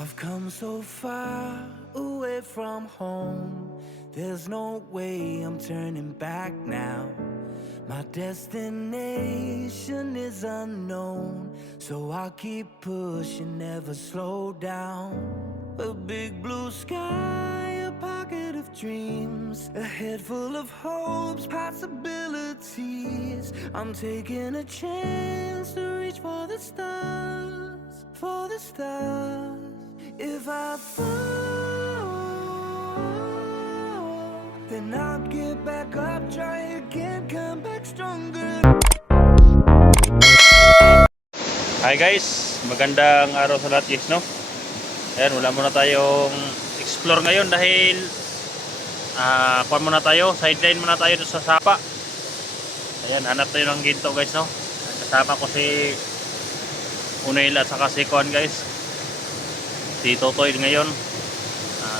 I've come so far away from home. There's no way I'm turning back now. My destination is unknown, so I'll keep pushing, never slow down. A big blue sky, a pocket of dreams, a head full of hopes, possibilities. I'm taking a chance to reach for the stars, for the stars. If I fall, then I'll get back up, try again, come back stronger. Hi guys, magandang araw sa lahat guys, no? Ayan, wala muna tayong explore ngayon dahil kuha muna tayo, sideline muna tayo sa Sapa. Ayan, hanap tayo ng ginto guys, no? Kasama ko si Unil at saka si Kuan guys, si Totoy ngayon.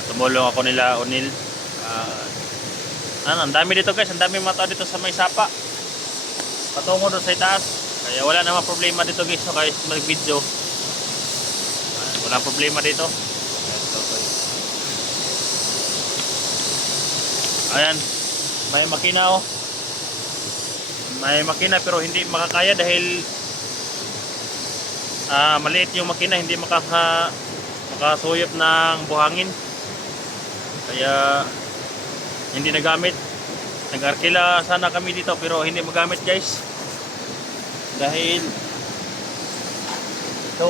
Tumulong ako nila Unil. Ang dami dito guys, ang dami mga tao dito sa may Sapa patungo doon sa itaas. Kaya wala namang problema dito guys, no? Kahit mag-video walang problema dito. Ayan, may makina oh. May makina pero hindi makakaya dahil maliit yung makina, hindi makasuyop ng buhangin. Kaya hindi nagamit. Nag-arkila sana kami dito pero hindi magamit guys. Dahil ito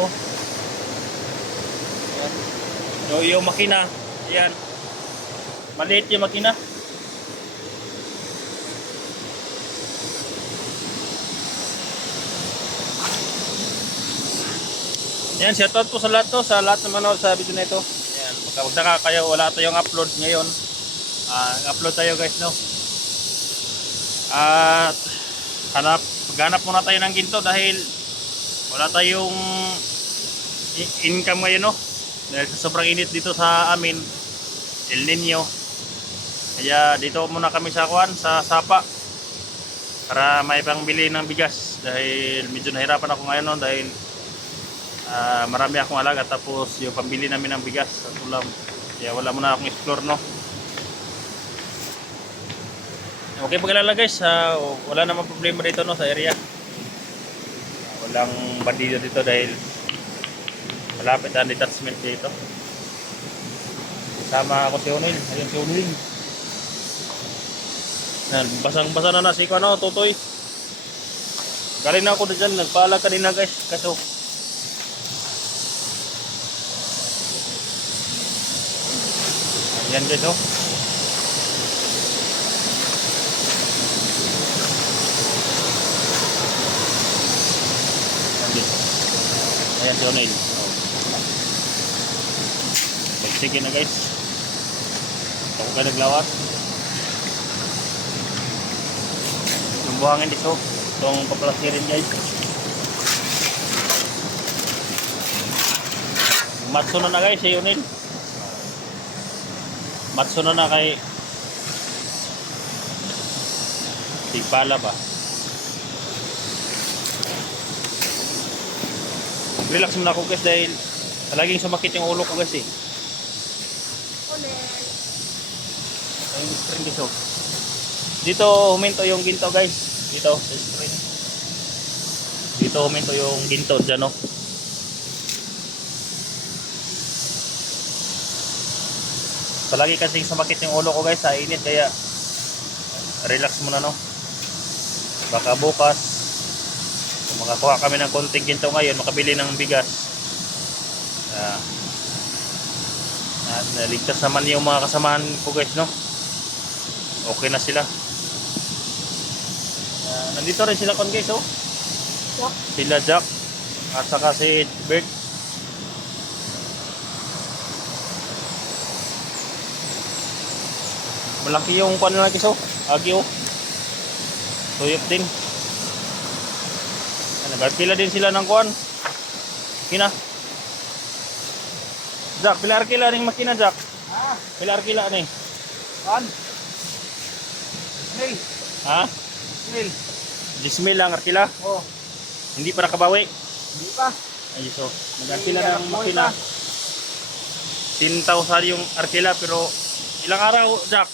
yung makina, ayan, maliit yung makina. Ayan, shoutout po sa lahat to, sa lahat na manood sa video na ito. Ayan, magkaka kayo, wala tayong upload ngayon. Upload tayo guys, no? At maghanap muna tayo ng ginto dahil wala tayong income ngayon, no? Dahil sa sobrang init dito sa amin, El Nino. Kaya dito muna kami sa sa Sapa para may pangbili ng bigas dahil medyo nahirapan ako ngayon, no? Dahil marami akong alaga, tapos yung pambili namin ng bigas at ulam, kaya wala muna akong explore, no? Okay, pagkalala guys, wala namang problema dito, no, sa area. Walang bandido dito dahil malapit ang detachment dito. Sama ako si Unil. Ayun si Unil. Basang-basa na si ano, Totoy. Galing na ako dyan, nagpaalag kanina guys, kaso ayan guys, oh. Ayan si Unil. Sige na guys. Ako ka naglawat. Yung buhangin dito. Itong paplasirin guys. Matso na guys si Unil. Matso na kay tigpala ba. Relax muna ako guys dahil laging sumakit yung ulo ko guys eh. Ayun, spring guys, oh. Dito huminto yung ginto guys. Dito sa spring. Dito huminto yung ginto dyan, oh. Palagi kasing sumakit yung ulo ko guys sa init, kaya relax muna, no. Baka bukas kung makakuha kami ng konting ginto ngayon, makabili ng bigas, naligtas naman yung mga kasamahan ko guys, no. Okay na sila. Nandito rin sila kon guys, oh. Jack. Sila Jack at saka si Bert. Malaki yung kuan nila guys, oh. Agi, oh. Tuyok din. Nag-arkila din sila ng kuan. Kina. Jack, pila arkila ning makina, Jack? Pila arkila ni? Kuan? Mil. Ha? Mil. 10,000 lang arkila? Oh. Hindi pa nakabawi? Hindi pa. Ay, so, nag-arkila ng makina. 10,000 yung arkila, pero ilang araw, Jack?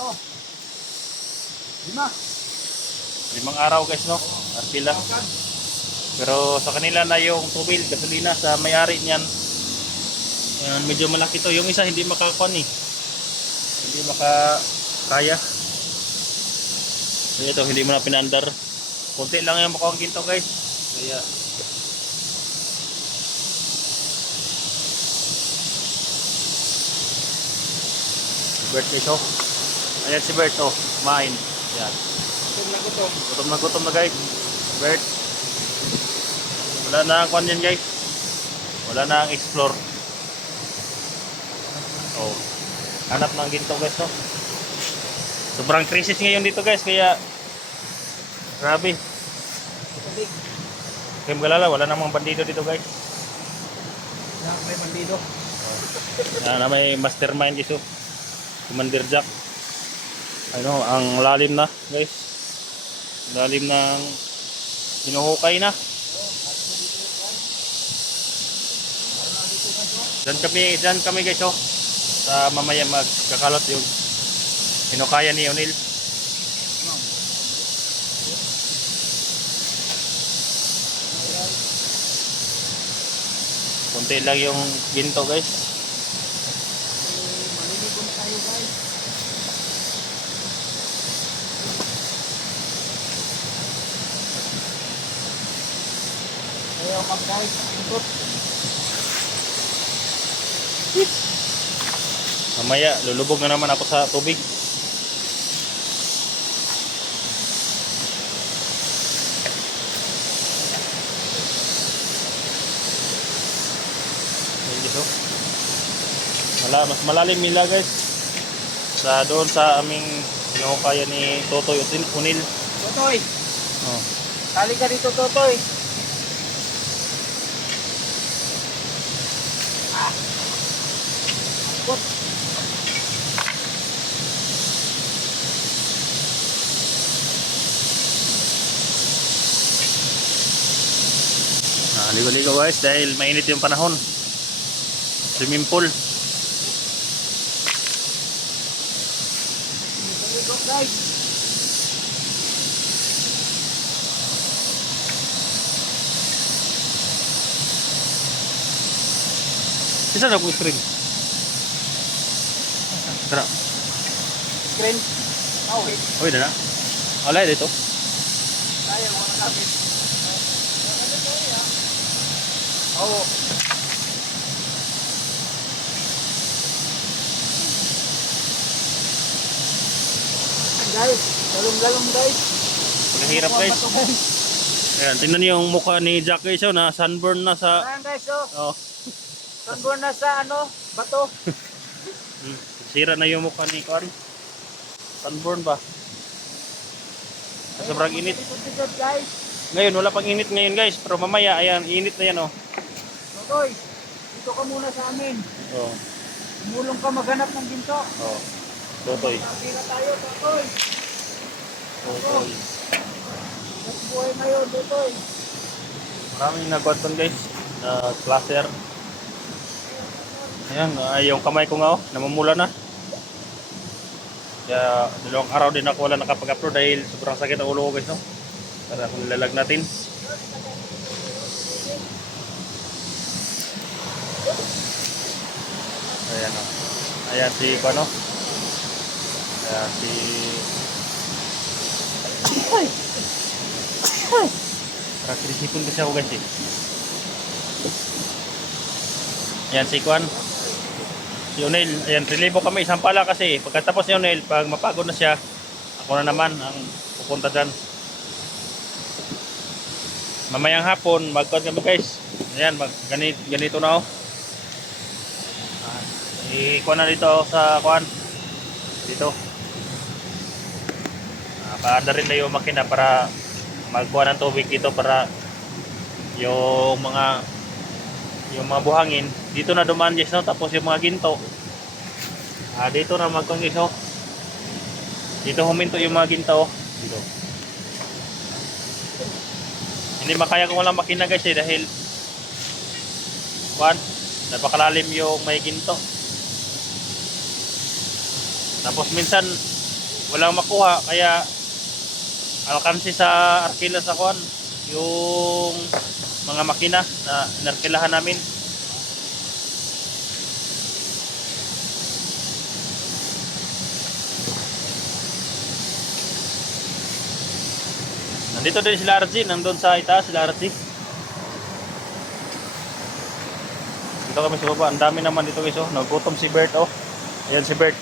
Oo. 5. 5 araw guys, no? Arkila. Pero sa kanila na yung tubil, gasolina sa may-ari niyan. Yan, medyo malaki to. Yung isa hindi makakuan eh. Hindi makakaya. So ito, hindi mo na pinandar. Kunti lang yung makuha ginto guys. Kaya Bert guys, oh. Ayan si Bert, oh. Kumain. Yan. Gutom na guys. Bert. Wala na ang kwan yan guys. Wala na ang explore. Oh. Hanap ng ginto guys, oh. Sobrang crisis ngayon dito guys, kaya grabe. Kaya magalala, wala namang bandido dito guys. May bandido. Na may mastermind dito. Commander Jack. Ano, ang lalim na guys. Lalim ng hinuhukay na. Diyan kami guys, oh. Sa mamaya magkakalot yung hinukaya ni O'Neil. Kunti lang yung ginto guys. Maliligo na tayo guys. Ayaw mag-guys. Ikot. Mamaya lulubog na naman ako sa tubig. Mas malalim nila guys. Sa doon sa aming hinukaya ni Totoy O'Neil. Totoy. Oh. Tali ka dito, Totoy. Ikot. Ligo-ligo guys dahil mainit yung panahon. Swimming pool. Ikot guys. Isa na akong screen. Tara. Screen. Oh, wait. Uy, na na. Alay dito. Tayo, mga kapit. Oo. Guys, lalong-lalong guys. Mahirap guys. Bato, guys. Ayan, tingnan niyo yung mukha ni Jack guys, oh, na sunburn na sa Ayan guys, oh. oh. Sunburn na sa ano, bato. Sira na yung mukha ni Kwan. Sunburn ba? Sobrang init. Ikot-ikot guys. Ngayon wala pang init ngayon guys, pero mamaya ayan, init na yan oh. Totoy, dito ka muna sa amin. Oh, Tumulong ka maghanap ng ginto. oh. Totoy. Kapira tayo, Totoy. Totoy. Mas buhay ngayon, Totoy. Maraming nagkwatan guys. Cluster. Ayan, yung kamay ko nga oh, namumula na. Kaya dalawang araw din ako wala nakapag-upload dahil sobrang sakit ang ulo ko guys, no? Tara, kung nilalag natin. Ayan o. Ayan si ano? Ayan si... Parang sinisipon kasi ako guys eh. Ayan si Kwan. Si O'Neil. Ayan, relibo kami. Isang pala kasi. Pagkatapos ni O'Neil, pag mapagod na siya, ako na naman ang pupunta dyan. Mamayang hapon, magkod kami guys. Ayan, ganito na oh. I-kuha na dito sa kuhan. Dito. Paanda rin na yung makina para magkuha ng tubig dito para yung mga buhangin dito na dumaan guys, no? Tapos yung mga ginto dito na magkuha guys, oh. Dito huminto yung mga ginto, oh. Dito. Hindi makaya kung walang makina guys eh, dahil kuhan, napakalalim yung may ginto. Tapos minsan walang makuha kaya alkansi sa arkila sa kuan yung mga makina na inarkilahan namin. Nandito din sila RG, nandun sa itaas sila RG. Dito kami sa baba, ang dami naman dito guys oh. Nagutom si Bert oh. Ayan si Bert.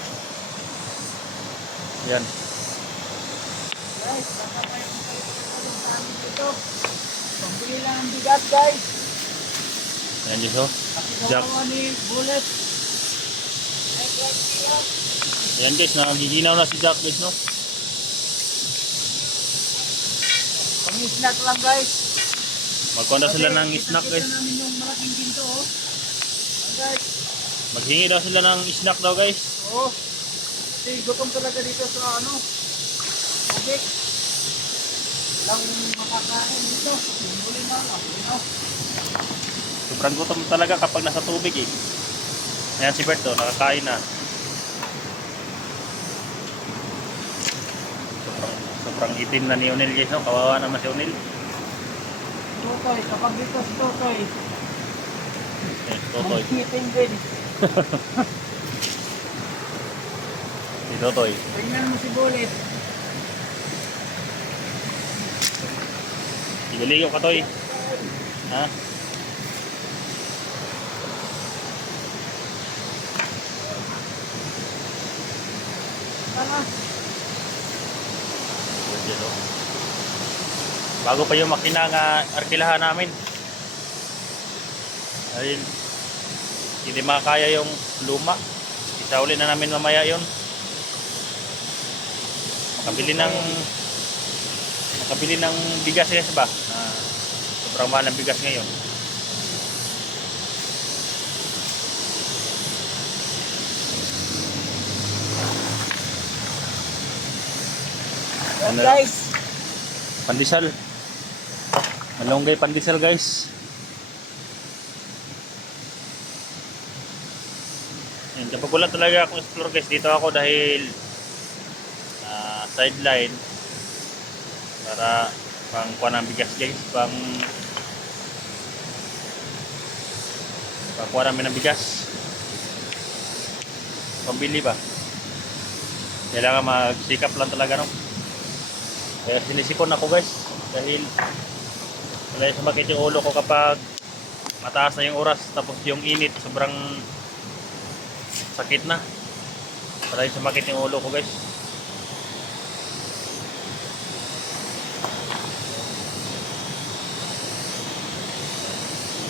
Ayan. Guys, baka kayo sa amin dito. Pambili lang ang bigat guys. Ayan guys oh. Jack. Nakikawawa ni Bullet. Ayan guys, nagiginaw na si Jack guys no. Pang-snack lang guys. Magkuha na sila ng snack guys. Kita namin yung malaking ginto oh. Ayan, guys. Maghingi daw sila ng snack daw guys. Oo. Kasi gutom talaga dito sa ano. Tubig. Walang makakain dito. Huli na lang. Ano? Sobrang gutom talaga kapag nasa tubig eh. Ayan si Bert oh, nakakain na. Sobrang itim na ni Onel guys no. Kawawa naman si Onel. Totoy, kapag dito si Totoy. Totoy. Magkiting din. Si Totoy. Tingnan mo si Bullet. Igaligo ka Toy. Ha? Tara. Bago pa yung makina nga arkilahan namin. Dahil hindi makakaya yung luma. Isauli na namin mamaya yon. Makabili ng bigas guys ba? Sobrang mahal ng bigas ngayon. Yan guys. Pandesal. Malunggay pandesal guys. Yan, kapag wala talaga akong explore guys, dito ako dahil sideline para pang kuha ng bigas guys, pang kuha namin ng bigas, pambili ba, kailangan magsikap lang talaga no. Kaya sinisipon ako guys dahil wala sumakit yung ulo ko kapag mataas na yung oras tapos yung init sobrang sakit na. Wala sumakit yung ulo ko guys.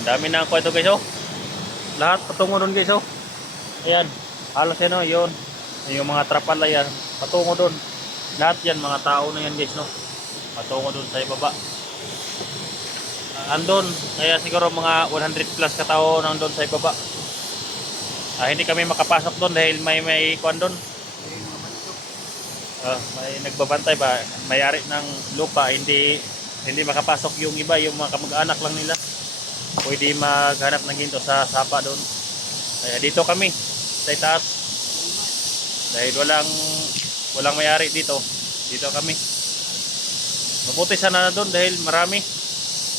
Ang dami na ang kwento guys oh. Lahat patungo doon guys oh. Ayan, halos yan oh, yun. Yung mga trapal yan, patungo doon. Lahat yan, mga tao na yan guys no. Patungo doon sa ibaba. Andon, kaya siguro mga 100 plus katao nandun sa ibaba. Hindi kami makapasok doon dahil may kuwan doon. May nagbabantay ba, may-ari ng lupa, hindi makapasok yung iba, yung mga kamag-anak lang nila. Pwede maghanap ng ginto sa sapa doon. Kaya dito kami sa itaas. Dahil walang may-ari dito. Dito kami. Mabuti sana na doon dahil marami.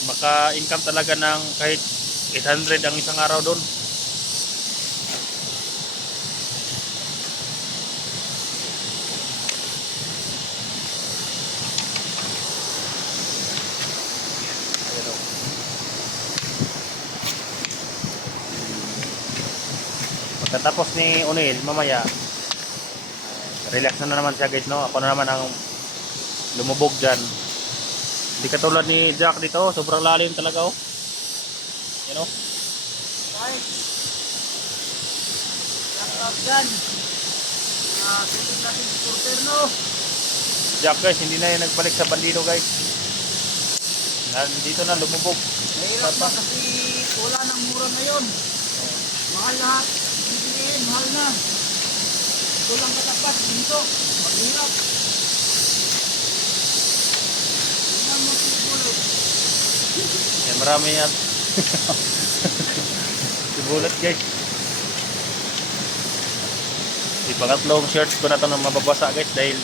Maka-income talaga ng kahit 800 ang isang araw doon. Pagkatapos ni Onel, mamaya relax na naman siya guys no. Ako na naman ang lumubog dyan. Hindi katulad ni Jack dito, sobrang lalim talaga oh. You know? Guys. Shout dyan. Sinig natin si Porter no. Jack guys, hindi na yung nagbalik sa bandido guys. Dito na lumubog. Mahirap ba kasi wala nang mura ngayon. Mahal lahat. Bibiliin, mahal na. Ito lang katapat dito. Maghirap. Tingnan mo si Bullet. Yan, marami yan. Si Nagulat guys. Di pangatlong shirts ko na ito na mababasa guys dahil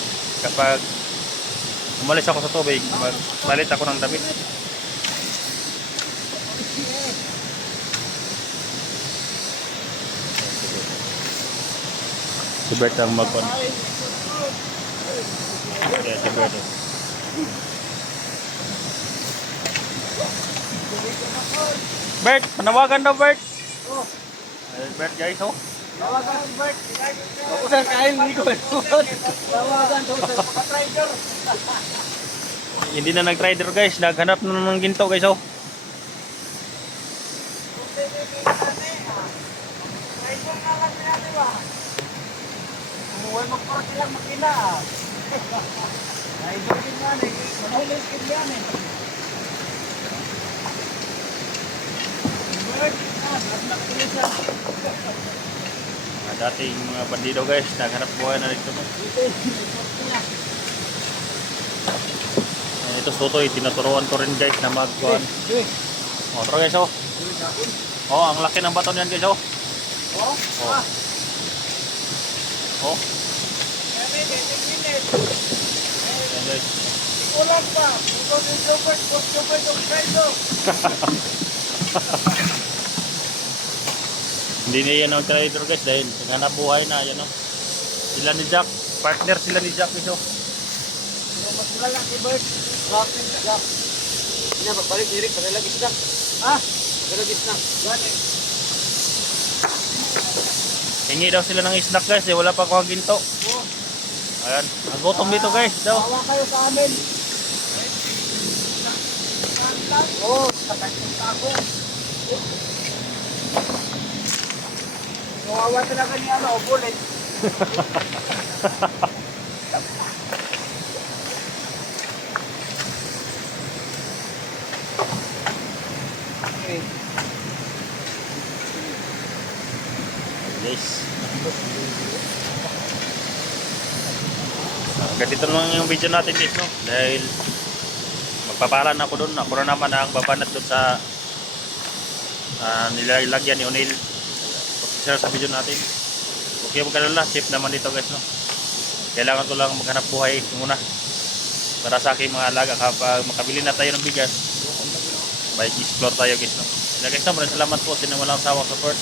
kapag umalis ako sa tubig, magpalit ako ng damit. Si Bert ang magpon. Yeah, si Bert. Bert, manawagan daw Bert. Bert guys, oh. Tawagan si Bert. Ako sa kain, hindi ko. Tawagan to sa paka-trader. Hindi na nag-rider guys, naghanap na ng ginto guys, oh. Trader na lang niya, di ba? Huwag magpara silang makina. Trader din yan eh. Manulis din yan eh. Bert, nagnak ko siya. Dating mga bandido guys, naghanap buhay na dito. Ito Tutoy, tinuturuan ko rin guys na magkuhan. Oh, tara guys, oh. Oh, ang laki ng baton yan guys, oh. Oh? Oh. Oh. Ayan guys. Ulan pa. Ikaw din Jobert. Jobert yung trader. Hindi na yan ang trader guys dahil naghanap buhay na yan, oh. Sila ni Jack, partner sila ni Jack guys, oh. Mas lalaki Bert. Lapin ka Jack. Hindi na pagbalik diri. Paglalagis na. Ha? Paglalagis na. Gani. Hingi daw sila ng snack guys, eh wala pa akong ginto. Oh. Ayan, ang gutom dito guys daw. Bawa kayo sa amin. Oh, sakit ako. Kawawa talaga ni ano, bullet. Okay. Guys. Ganito lang yung video natin guys, no? Dahil magpapalan ako doon. Ako na naman ang babanat doon sa nilalagyan ni O'Neil. Share sa video natin. Okay, magkalala. Safe naman dito guys, no? Kailangan ko lang maghanap buhay muna para sa aking mga alaga kapag makabili na tayo ng bigas. Bike explore tayo guys, no? Kaya guys, no, maraming salamat po sa walang sawang support.